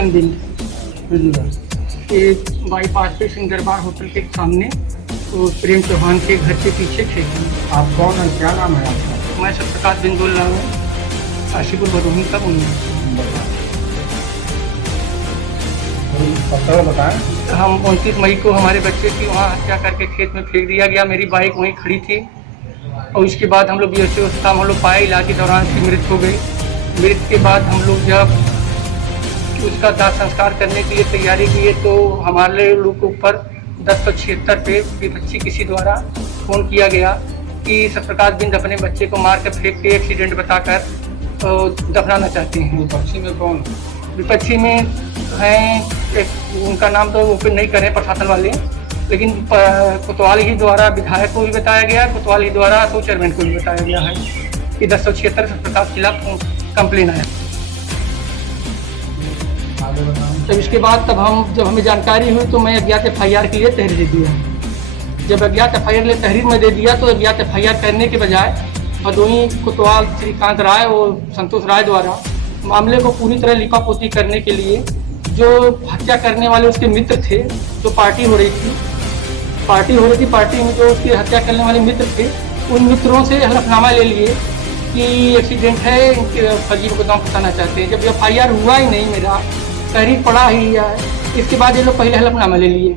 रोशन bill ये bypass पे Singh Darbar hotel के सामने, तो प्रेम चौहान के घर के पीछे खेत। आप कौन है, क्या नाम है आपका? मैं सत्यप्रकाश बिन बोल रहा हूँ, काशीपुर भदोही का हूँ। पता बताएं। हम 29 मई को हमारे बच्चे की वहाँ हत्या करके खेत में फेंक दिया गया। मेरी बाइक वहीं खड़ी थी और उसके बाद हम लोग बीएससी अस्पताल हम लोग पाए, इलाज के दौरान उसकी मृत्यु हो गई। मृत्यु के बाद हम लोग जब उसका दाह संस्कार करने के लिए तैयारी किए तो हमारे लोग के ऊपर 1076 पे विपक्षी किसी द्वारा फ़ोन किया गया कि सत्यप्रकाश बिंद अपने बच्चे को मार कर फेंक के एक्सीडेंट बताकर दफनाना चाहते हैं। विपक्षी में कौन? विपक्षी में हैं एक, उनका नाम तो ओपन नहीं करें प्रशासन वाले, लेकिन कोतवाल ही द्वारा विधायक को भी बताया गया, कोतवाल ही द्वारा तो चेयरमैन को भी बताया गया है कि 1076 सत्यप्रकाश के खिलाफ कंप्लेन आया। तब इसके बाद जब हमें जानकारी हुई तो मैं अज्ञात FIR के लिए तहरीर दे दिया। जब अज्ञात FIR लिए तहरीर में दे दिया तो अज्ञात FIR करने के बजाय भदोही कोतवाल श्रीकांत राय और संतोष राय द्वारा मामले को पूरी तरह लिपापोती करने के लिए जो हत्या करने वाले उसके मित्र थे, जो पार्टी हो रही थी, पार्टी में जो उसकी हत्या करने वाले मित्र थे, उन मित्रों से हलफनामा ले लिए कि एक्सीडेंट है, इनके फर्जी मुकदमा फंसाना चाहते हैं। जब FIR हुआ ही नहीं, मेरा तहरीर पड़ा ही है, इसके बाद ये लोग पहले हलफनामा ले लिए।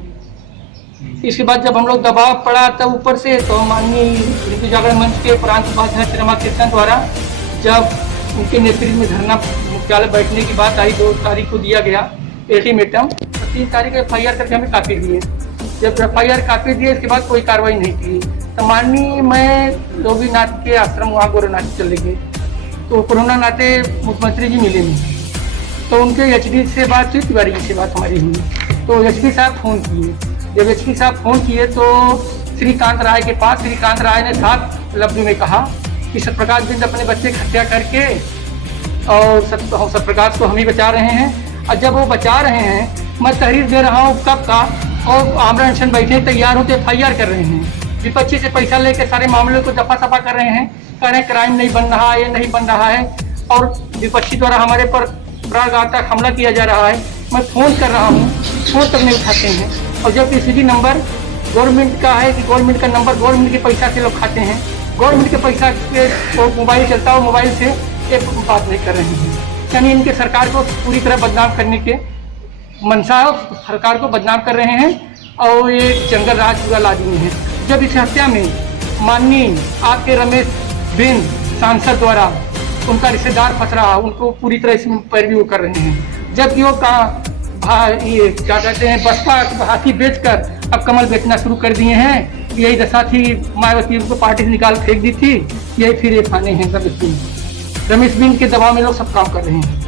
इसके बाद जब हम लोग दबाव पड़ा तब ऊपर से तो माननीय हिंदू जागरण मंच के प्रांत उपाध्यक्ष रमा कीर्तन द्वारा जब उनके नेतृत्व में धरना मुख्यालय बैठने की बात आई, 2 तारीख को दिया गया अल्टीमेटम, 3 तारीख को FIR करके हमें कापी दिए। जब FIR कापी दिए इसके बाद कोई कार्रवाई नहीं की तो माननीय मैं लोबीनाथ के आश्रम वहाँ गोरखनाथ चले गए, तो कोरोना नाते मुख्यमंत्री जी मिले नहीं, तो उनके HD से बात हुई, तिवारी जी से बात हमारी हुई, तो HD साहब फ़ोन किए। जब HD साहब फ़ोन किए तो श्रीकांत राय के पास, श्रीकांत राय ने साफ लफ्ज़ों में कहा कि सत्यप्रकाश बिंद अपने बच्चे की हत्या करके और सत्यप्रकाश को हम ही बचा रहे हैं, और जब वो बचा रहे हैं मैं तहरीर दे रहा हूँ कब का, और आमरण अनशन बैठे तैयार होते FIR कर रहे हैं, विपक्षी से पैसा लेकर सारे मामले को दफा सफा कर रहे हैं, कह रहे हैं क्राइम नहीं बन रहा है, ये नहीं बन रहा है, और विपक्षी द्वारा हमारे पर प्राणघातक हमला किया जा रहा है। मैं फ़ोन कर रहा हूँ, फ़ोन तक नहीं उठाते हैं, और जब PCB नंबर गवर्नमेंट का है कि गवर्नमेंट का नंबर गवर्नमेंट के पैसा से लोग खाते हैं, गवर्नमेंट के पैसा के मोबाइल चलता है, मोबाइल से एक बात नहीं कर रहे हैं, यानी इनके सरकार को पूरी तरह बदनाम करने के मंशा सरकार को बदनाम कर रहे हैं, और ये जंगल राज पूरा लाजमी है। जब इस हत्या में माननीय आपके रमेश बिन सांसद द्वारा उनका रिश्तेदार फंस रहा, उनको पूरी तरह इसमें पैरवी वो कर रहे हैं, जबकि वो ये क्या कहते हैं बसपा हाथी बेचकर अब कमल बेचना शुरू कर दिए हैं। यही दशा थी, मायावती को पार्टी से निकाल फेंक दी थी, यही फिर ये खाने हैं रमेश बिन के दबाव में लोग सब काम कर रहे हैं।